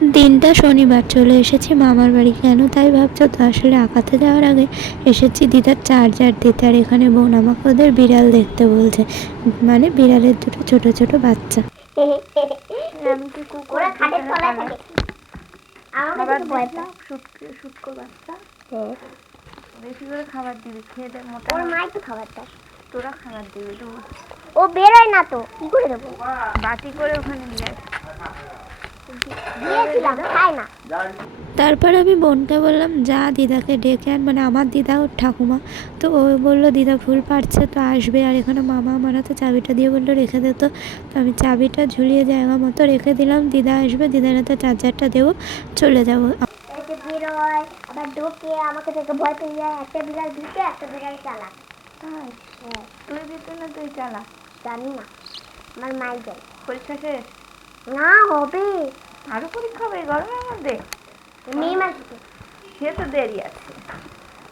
দিনটা শনিবার চলে এসেছি মামার বাড়ি কেন? তাই ভাবছ তো আসলে আঁকাতে যাওয়ার আগে এসেছি দিদার চার্জার দিতে আর এখানে বোন আমাকে ওদের বিড়াল দেখতে বলছে। মানে বিড়ালের দুটো ছোট ছোট বাচ্চা। বেশি করে খাবার দিবি খেয়ে মোটা ওর খাবার তোরা খাবার দিবি ও বেরোয় না তো কি করে দেবো? বাটি করে ওখানে নিয়ে তারপর আমি বোনকে বললাম যা দিদাকে ডেকে আন। মানে আমার দিদা ওর ঠাকুমা। তো ও বলল দিদা ফুল পারছে তো আসবে। আর এখানে মামা আমার হাতে চাবিটা দিয়ে বলল রেখে দে তো। তো আমি চাবিটা ঝুলিয়ে জায়গা মতো রেখে দিলাম। দিদা আসবে দিদার হাতে চার্জারটা দেবো চলে যাব। বেরোয় আবার ঢোকে আমাকে দেখে ভয় পেয়ে যায় একটা বিড়াল একটা বিড়াল চালাক তাই? তুই দিত না তুই চালা। জানি না আমার মাই যায় পরীক্ষা শেষ? না হবে। আরও পরীক্ষা হবে গরমের মধ্যে। মে মাস। সে তো দেরি আছে।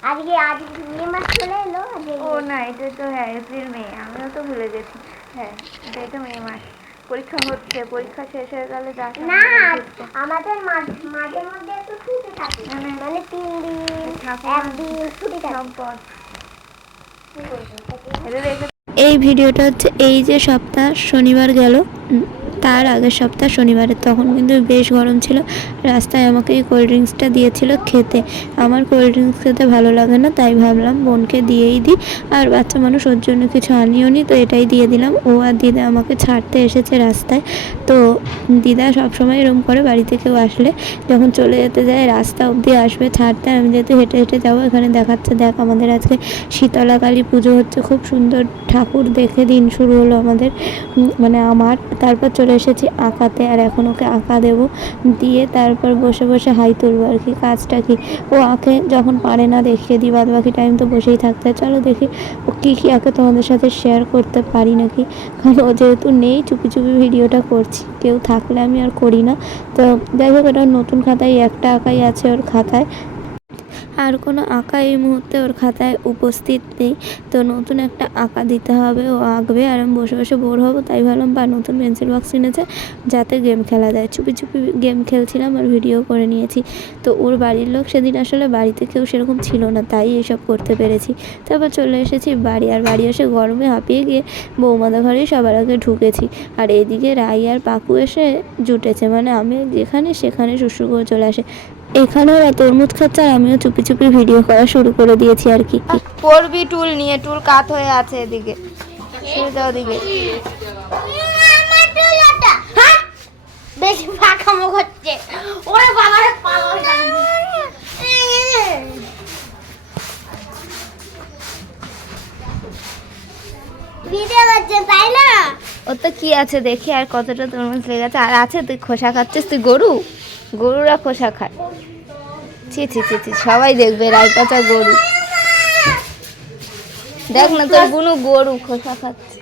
আজকে আজকে মে মাস চলে এলো? ও না এটা তো হ্যাঁ এপ্রিল মে। আমিও তো ভুলে গেছি। হ্যাঁ এটা তো মে মাস। পরীক্ষা হচ্ছে পরীক্ষা শেষ হয়ে গেলে যা না আমাদের মাঝ- মাঝে মধ্যে একটু ছুটি থাকে। মানে মানে তিন দিন একদিন ছুটি থাকে। এই ভিডিওটা হচ্ছে এই যে সপ্তাহ শনিবার গেল। তার আগের সপ্তাহ শনিবারে। তখন কিন্তু বেশ গরম ছিল। রাস্তায় আমাকে এই কোল্ড ড্রিঙ্কসটা দিয়েছিল খেতে। আমার কোল্ড ড্রিঙ্কস খেতে ভালো লাগে না, তাই ভাবলাম বোনকে দিয়েই দিই। আর বাচ্চা মানুষ ওর জন্য কিছু আনিও নি, তো এটাই দিয়ে দিলাম। ও আর দিদা আমাকে ছাড়তে এসেছে রাস্তায়। তো দিদা সবসময় এরকম করে বাড়িতে কেউ আসলে যখন চলে যেতে যায়, রাস্তা অবধি আসবে ছাড়তে। আমি যেহেতু হেঁটে হেঁটে যাব, এখানে দেখাচ্ছে, দেখ আমাদের আজকে শীতলা কালী পুজো হচ্ছে। খুব সুন্দর ঠাকুর দেখে দিন শুরু হলো আমাদের। মানে আমার, তারপর চলে এসেছি আঁকাতে, আর এখন ওকে আঁকা দেবো। দিয়ে তারপর বসে বসে হাই তুলবো আর কি, কাজটা কি? ও আঁকে, যখন পারে না দেখিয়ে দিই বাদ বাকি টাইম তো বসেই থাকতে চলো দেখি ও কী কী আঁকে, তোমাদের সাথে শেয়ার করতে পারি নাকি? কারণ ও যেহেতু নেই, চুপি চুপি ভিডিওটা করছি। কেউ থাকলে আমি আর করি না। তো যাই হোক, এটা নতুন খাতায় একটা আঁকাই আছে ওর খাতায়। আর কোনো আঁকা এই মুহূর্তে ওর খাতায় উপস্থিত নেই। তো নতুন একটা আঁকা দিতে হবে। ও আঁকবে আর আমি বসে বসে বোর হব, তাই ভাবলাম বা নতুন পেন্সিল বক্স কিনেছে যাতে গেম খেলা যায়। চুপি চুপি গেম খেলছিলাম আর ভিডিও করে নিয়েছি। তো ওর বাড়ির লোক সেদিন আসলে বাড়িতে কেউ সেরকম ছিল না, তাই এসব করতে পেরেছি। তারপর চলে এসেছি বাড়ি আর বাড়ি এসে গরমে হাঁপিয়ে গিয়ে বৌমাদের ঘরেই সবার আগে ঢুকেছি। আর এদিকে রাই আর পাকু এসে জুটেছে। মানে আমি যেখানে সেখানে শ্বশুর করে চলে আসে। এখানে ওরা তরমুজ খাচ্ছে আর আমিও চুপি চুপি ভিডিও করা শুরু করে দিয়েছি আর কি পড়বি টুল নিয়ে টুল কাত হয়ে আছে এদিকে। ওদিকে হ্যাঁ? বেশি ফাঁকা মুখ হচ্ছে ওরে বাবা রে পাগল ভিডিও করছে তাই না? ও তো কি আছে দেখি আর কতটা তরমুজ লেগে আছে আর আছে তুই খোসা খাচ্ছিস তুই গরু? গরুরা খোসা খায়। ছি ছি ছি ছি সবাই দেখবে রায় পচা গরু। দেখ না তোর বুনু গরু খোসা খাচ্ছে।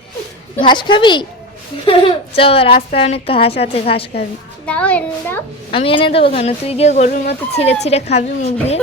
ঘাস খাবি? চ রাস্তায় অনেক ঘাস আছে ঘাস খাবি। দাও এনে দাও। আমি এনে দেবো কেন? তুই গিয়ে গরুর মতো ছিঁড়ে ছিঁড়ে খাবি মুখ দিয়ে?